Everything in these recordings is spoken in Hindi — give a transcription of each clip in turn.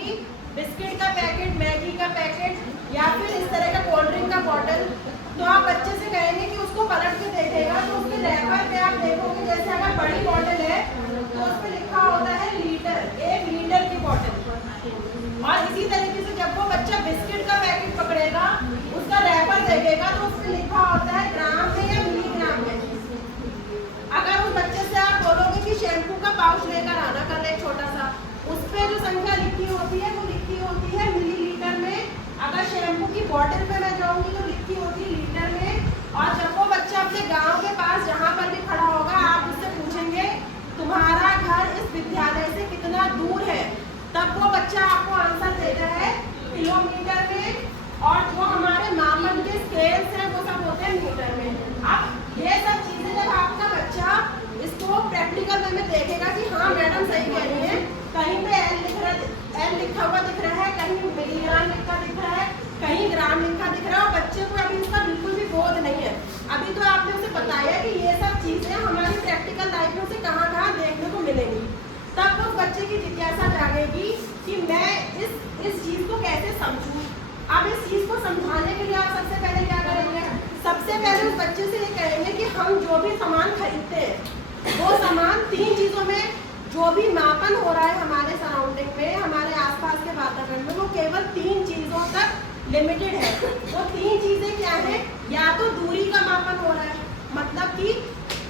कि बिस्किट का पैकेट, मैगी का पैकेट या फिर इस तरह का कोल्ड ड्रिंक का बॉटल, तो आप बच्चे से कहेंगे कि उसको पलट के देखेगा तो उसके रैपर पे आप देखोगे, जैसे अगर बड़ी बॉटल है तो उस पर लिखा होता है लीटर, 1 लीटर की बॉटल। और इसी तरीके से जब वो बच्चा बिस्किट का पैकेट पकड़ेगा, उसका रैपर देखेगा तो उस पर लिखा होता है ग्राम में या मिलीग्राम में। अगर उस बच्चे से आप बोलोगे कि शैम्पू का पाउच लेकर आना कल एक छोटा सा, उस पर जो संख्या लिखी होती है वो लिखी होती है मिलीलीटर में। अगर शैम्पू की बॉटल पे मैं जाऊंगी तो लिखी होती है लीटर में। और जब वो बच्चा अपने गांव के पास जहाँ पर भी खड़ा होगा, आप उससे पूछेंगे तुम्हारा घर इस विद्यालय से कितना दूर है, तब वो बच्चा आपको आंसर देता है किलोमीटर में। और जो हमारे मापन के स्केल्स हैं वो सब होते हैं मीटर में। अब ये सब चीजें जब आपका बच्चा इसको प्रैक्टिकल वे में देखेगा कि हाँ मैडम सही कह रही है, कहीं पे एल लिखा हुआ दिख रहा है, कहीं मिलीग्राम लिखा दिख रहा है, कहीं ग्राम लिखा दिख रहा है, और बच्चे को अभी इसका बिल्कुल भी बोध नहीं है। अभी तो आपने उसे बताया कि ये सब चीजें हमारी प्रैक्टिकल लाइफ में उसे कहाँ कहाँ देखने को मिलेंगी, तब उस बच्चे की जिज्ञासा जागेगी कि मैं इस चीज को कैसे समझूं। अब इस चीज को समझाने के लिए आप सबसे पहले क्या करेंगे? सबसे पहले उस बच्चे से ये कहेंगे कि हम जो भी सामान खरीदते हैं वो सामान 3 चीजों में, जो भी मापन हो रहा है हमारे सराउंडिंग में, हमारे आसपास के वातावरण में, वो केवल 3 चीजों तक लिमिटेड है। वो 3 चीजें क्या है? या तो दूरी का मापन हो रहा है, मतलब कि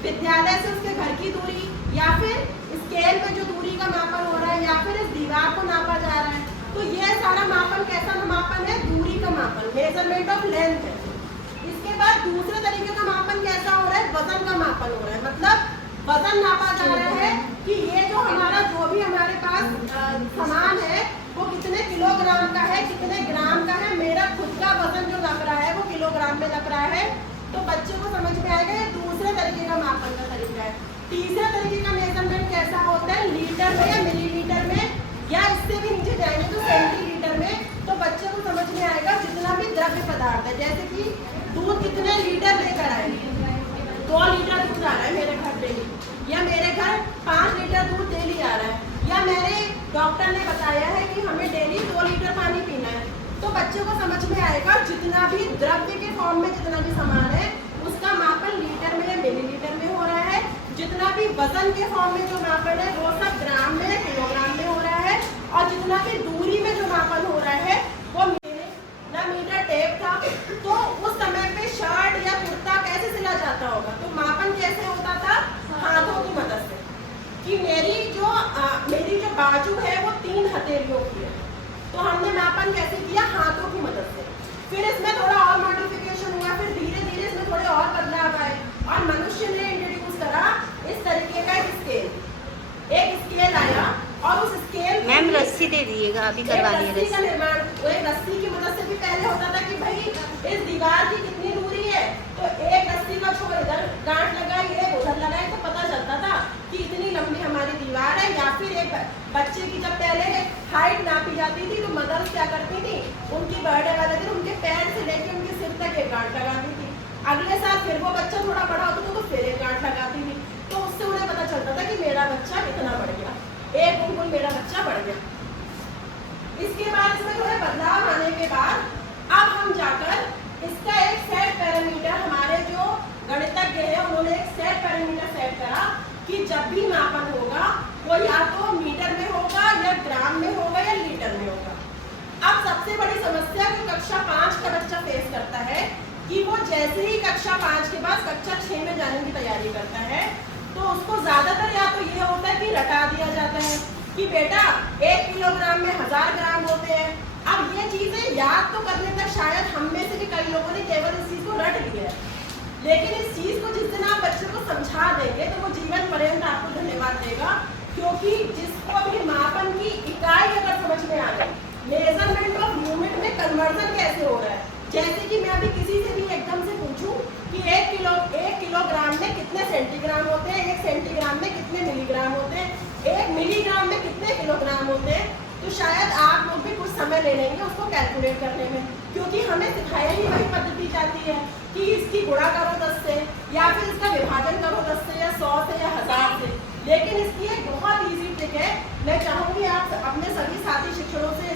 विद्यालय से उसके घर की दूरी, या फिर स्केल में जो दूरी का मापन हो रहा है, या फिर इस दीवार को नापा जा रहा है। तो ये सारा मापन कैसा मापन है? दूरी का मापन, मेजरमेंट ऑफ लेंथ है। इसके बाद दूसरे तरीके का मापन कैसा हो रहा है? वजन का मापन हो रहा है, मतलब वजन नापा जा रहा है कि ये जो हमारा जो भी हमारे पास सामान है वो कितने किलोग्राम का है, कितने ग्राम का है। मेरा खुद का वजन जो लग रहा है वो किलोग्राम में लग रहा है। तो बच्चे को समझ में आएगा ये दूसरे तरीके का मापन का तरीका है। तीसरे तरीके का मेजरमेंट कैसा होता है? लीटर में या मिलीलीटर में, या इससे भी नीचे जाएंगे तो सेंटीलीटर में। तो बच्चे को समझ में आएगा जितना भी द्रव्य पदार्थ है, जैसे कि दूध कितने लीटर लेकर आए, 2 लीटर दूध आ रहा है मेरे घर डेली, या मेरे घर 5 लीटर दूध डेली आ रहा है, या मेरे डॉक्टर ने बताया है कि हमें डेली 2 लीटर पानी पीना है। तो बच्चे को समझ में आएगा जितना भी द्रव्य के फॉर्म में जितना भी सामान है उसका मापन लीटर में या मिलीलीटर में हो रहा है। जितना भी वजन के फॉर्म में जो मापन है वो सब ग्राम में, किलोग्राम में हो रहा है। और जितना भी दूरी में जो मापन हो रहा है वो ना मीटर टेप था, तो उस समय पे शर्ट या कुर्ता कैसे सिला जाता होगा? तो मापन कैसे होता था? हाथों की मदद से, कि मेरी जो बाजू है वो 3 हथेलियों की है, तो हमने मापन कैसे किया? हाथों की मदद से। फिर इसमें थोड़ा और मॉडिफिकेशन हुआ, फिर धीरे धीरे इसमें थोड़े और बदलाव आए और मनुष्य ने इंट्रोड्यूस करा इस तरीके का एक स्केल आया। और उस स्केल मैम रस्सी दे दीजिएगा, अभी करवा दिए रस्सी का निर्माण एक रस्सी की मदद से भी पहले होता था कि भाई इस दीवार की कितनी दूरी है, तो एक रस्सी का छोर इधर गांठ लगाई, एक उधर लगाई, तो पता चलता था कि इतनी लंबी हमारी दीवार है। या फिर एक बच्चे की जब पहले हाइट नापी जाती थी तो मदर्स क्या करती थी, उनकी बर्थडे वाले दिन उनके पैर से लेकर उनके सिर तक एक गांठ लगाती थी। अगले साल फिर वो बच्चा थोड़ा बड़ा होता था तो फिर एक गांठ लगाती थी। तो उससे उन्हें पता चलता था कि मेरा बच्चा कितना बढ़ गया, 1 गुण मेरा बच्चा बढ़ गया। इसके बाद इसमें थोड़े बदलाव आने के बाद अब हम जाकर इसका एक सेट पैरामीटर, हमारे जो गणितज्ञ है उन्होंने एक सेट पैरामीटर सेट करा कि जब भी मापन होगा वो या तो मीटर में होगा, या ग्राम में होगा, या लीटर में होगा। अब सबसे बड़ी समस्या जो कक्षा 5 का बच्चा फेस करता है कि वो जैसे ही कक्षा 5 के बाद कक्षा 6 में जाने की तैयारी करता है तो उसको ज्यादातर या तो ये होता है कि रटा दिया जाता है कि बेटा 1 किलोग्राम में 1000 ग्राम होते हैं। अब ये चीजें याद तो करने तक शायद हम में से भी कई लोगों ने केवल इस चीज को रट लिया है, लेकिन इस चीज को जिस दिन आप बच्चे को समझा देंगे तो वो जीवन पर्यंत आपको धन्यवाद देगा। क्योंकि जिसको भी मापन की इकाई अगर समझ में आ गई, मेजरमेंट ऑफ यूनिट में कन्वर्जन कैसे हो रहा है, जैसे कि मैं अभी किसी से भी एकदम से पूछूं कि 1 किलोग्राम में कितने सेंटीग्राम होते हैं, 1 सेंटीग्राम में कितने मिलीग्राम होते हैं, 1 मिलीग्राम में कितने किलोग्राम होते हैं, तो शायद आप लोग भी कुछ समय ले लेंगे उसको कैलकुलेट करने में, क्योंकि हमें सिखाया ही वही पद्धति जाती है कि इसकी गुणा करो 10 से, या फिर इसका विभाजन करो 10 से, या 100 से, या 1000 से। लेकिन इसकी एक बहुत ईजी ट्रिक है, मैं चाहूँगी आप अपने सभी साथी शिक्षकों से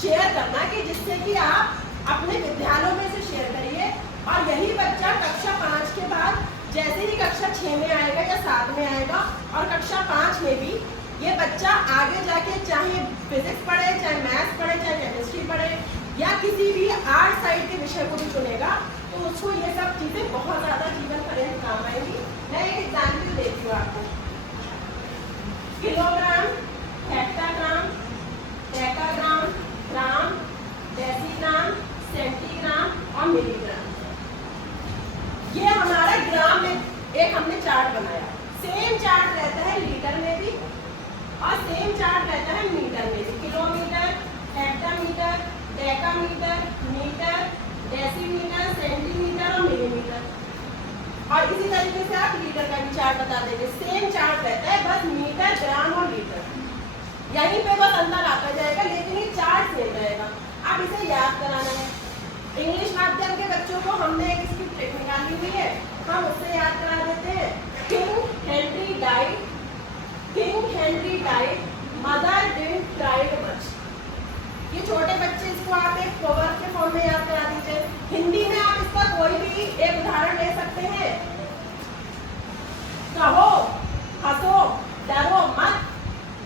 शेयर करना, कि जिससे कि आप अपने विद्यालयों में से शेयर करिए। और यही बच्चा कक्षा 5 के बाद जैसे ही कक्षा 6 में आएगा या 7 में आएगा और कक्षा 5 में भी ये बच्चा आगे जाके चाहे फिजिक्स पढ़े, चाहे मैथ्स पढ़े, चाहे केमिस्ट्री पढ़े या किसी भी आर्ट साइड के विषय को भी चुनेगा, तो उसको ये सब चीज़ें बहुत ज़्यादा जीवन पर्यंत काम आएंगी। मैं एक एग्जाम्पल देती हूँ आपको। किलोग्राम, हेक्टाग्राम, डेकाग्राम, ग्राम, डेसीग्राम, सेंटीग्राम और मिलीग्राम, ये हमारा ग्राम में एक हमने चार्ट बनाया। सेम चार्ट रहता है लीटर में भी और सेम चार्ट रहता है मीटर में भी। Kilometre, hectometre, decametre, metre, decimetre, centimetre और मिलीमीटर। और इसी तरीके से आप लीटर का भी चार्ट बता देंगे। सेम चार्ट रहता है, बस मीटर, ग्राम और लीटर यहीं पे बस अंतर आता जाएगा, लेकिन ये चार्ट सेम रहेगा। आप इसे याद कराना है। इंग्लिश माध्यम के बच्चों को हमने एक इसकी ट्रिक निकाली हुई है, हम उससे याद करा देते हैं। King Henry died, king Henry died, mother didn't cry much. ये छोटे बच्चे, इसको आप एक प्रोवर्ब के फॉर्म में याद करा दीजिए। हिंदी में आप इसका कोई भी एक उदाहरण ले सकते हैं। कहो, हंसो, डरो मत,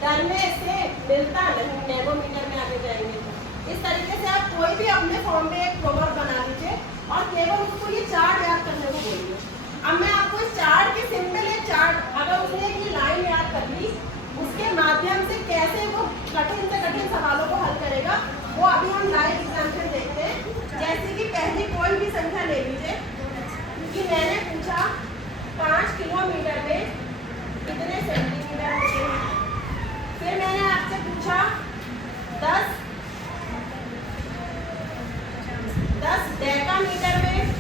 डरने से मिलता नहीं। नैनोमीटर में आगे जाएंगे तो इस तरीके से आप कोई भी अपने फॉर्म में एक प्रोवर्ब बना लीजिए और केवल उसको ये चार्ट याद करने को बोलिए। अब मैं आपको इस चार्ट के सिंपल एक चार्ट, अगर उसने एक लाइन याद कर ली, उसके माध्यम से कैसे वो कठिन से कठिन सवालों को हल करेगा, वो अभी हम लाइव एग्जाम्पल देखते हैं। जैसे कि पहली कोई भी संख्या ले लीजिए कि मैंने पूछा 5 किलोमीटर में कितने सेंटीमीटर होते हैं। फिर मैंने आपसे पूछा 10 डेकामीटर में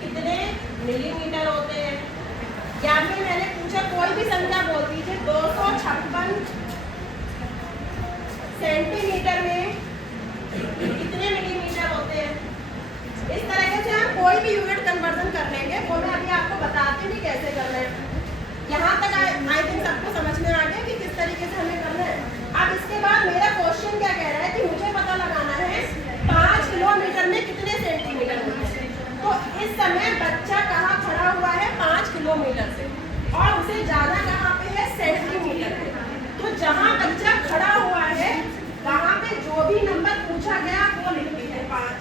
कितने मिलीमीटर होते हैं। या फिर मैंने पूछा कोई भी संख्या बोल दीजिए 256 सेंटीमीटर में कितने मिलीमीटर होते हैं। इस तरह से हम कोई भी यूनिट कन्वर्जन कर लेंगे, वो मैं अभी आपको बताती हूँ कैसे करना है। यहाँ तक आई थिंक सबको समझ में आ गया कि किस तरीके से हमें करना है। अब इसके बाद मेरा क्वेश्चन क्या कह रहा है कि मुझे पता लगाना है 5 किलोमीटर में कितने सेंटीमीटर होते हैं। तो इस समय बच्चा कहाँ खड़ा हुआ है 5 किलोमीटर से, और उसे जाना कहाँ पे है सेंटीमीटर पे। तो जहाँ बच्चा खड़ा हुआ है वहाँ पे जो भी नंबर पूछा गया वो लिखते हैं 5,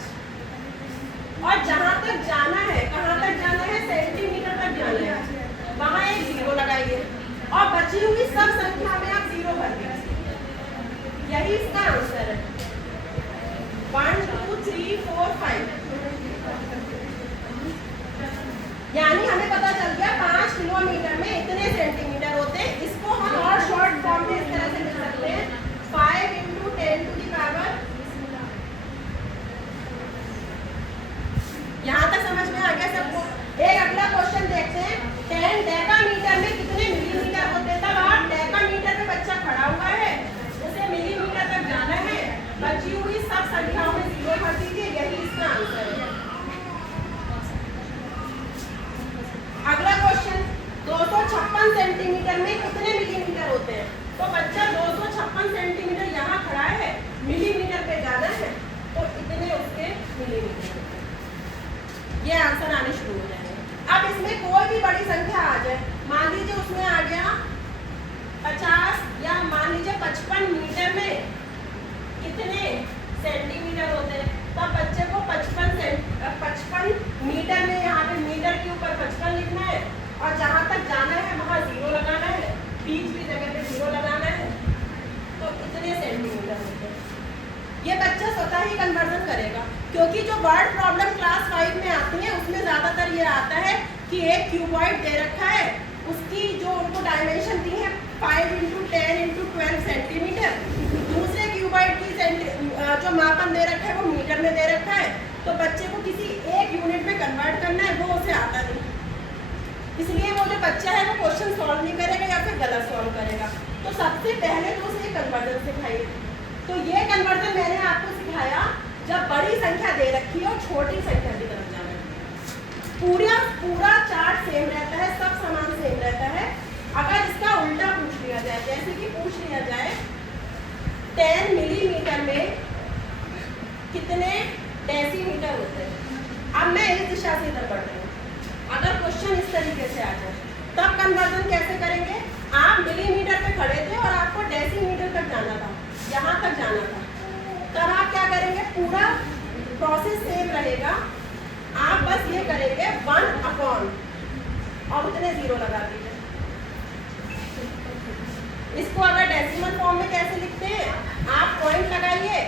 और जहाँ तक जाना है, कहाँ तक जाना है, सेंटीमीटर तक जाना है, वहाँ एक 0 लगाइए और बची हुई सब संख्या में आप 0 भर दीजिए। यही इसका आंसर है। 1 2 3 4 5, यानी हमें पता चल गया 5 किलोमीटर में इतने सेंटीमीटर होते हैं। इसको हम और शॉर्ट फॉर्म में इस तरह से लिख सकते हैं 5 × 10 टू दी पावर। यहाँ तक समझ में आ गया सबको। एक अगला क्वेश्चन देखते हैं। 10 डेकामीटर में कितने मिलीमीटर होते हैं। तब आप डेकामीटर में बच्चा खड़ा हुआ है, उसे मिलीमीटर तक जाना है, बची हुई सब संख्याओं में 0 भर दीजिए। यही इसका आंसर है। अगला क्वेश्चन, 256 सेंटीमीटर में कितने मिलीमीटर होते हैं। तो बच्चा 256 सेंटीमीटर यहाँ खड़ा है, मिलीमीटर पे जाना है, तो इतने उसके मिलीमीटर। ये आंसर आने शुरू हो जाएंगे। अब इसमें कोई भी बड़ी संख्या आ जाए, मान लीजिए उसमें आ गया 50 या मान लीजिए 55 मीटर में कितने सेंटीमीटर होते हैं। तब बच्चे को 55 मीटर में, यहाँ पे मीटर के ऊपर 55 लिखना है और जहाँ तक जाना है वहाँ 0 लगाना है, बीच की जगह पे 0 लगाना है। तो इतने सेंटीमीटर होते हैं। ये बच्चा स्वतः ही कन्वर्जन करेगा, क्योंकि जो वर्ड प्रॉब्लम क्लास 5 में आती है उसमें ज़्यादातर ये आता है कि एक क्यूबॉइड दे रखा है, उसकी जो उनको डायमेंशन दी है 5 × 10 × 12 सेंटीमीटर। दूसरे क्यूबॉइड की जो मापन दे रखा है वो मीटर में दे रखा है। तो बच्चे को किसी एक यूनिट में कन्वर्ट करना है, वो उसे आता नहीं, इसलिए वो जो बच्चा है वो क्वेश्चन सॉल्व नहीं करेगा या फिर गलत सॉल्व करेगा। तो सबसे पहले तो उसे कन्वर्जन सिखाइए। तो ये कन्वर्जन मैंने आपको सिखाया जब बड़ी संख्या दे रखी है और छोटी संख्या की तरफ जाना है। पूरा चार्ट सेम रहता है, सब समान सेम रहता है। अगर इसका उल्टा पूछ लिया जाए, जैसे कि पूछ लिया जाए 10 मिलीमीटर में कितने डेसीमीटर होते हैं। अब मैं इस दिशा से इधर बढ़ रही हूँ, अगर क्वेश्चन इस तरीके से आ जाए तब कन्वर्जन कैसे करेंगे। आप मिलीमीटर पे खड़े थे और आपको डेसीमीटर तक जाना था, यहाँ तक जाना था, तब आप क्या करेंगे, पूरा प्रोसेस सेम रहेगा। आप बस ये करेंगे 1/, और उतने जीरो लगा दीजिए। इसको अगर डेसिमल फॉर्म में कैसे लिखते हैं, आप पॉइंट लगाइए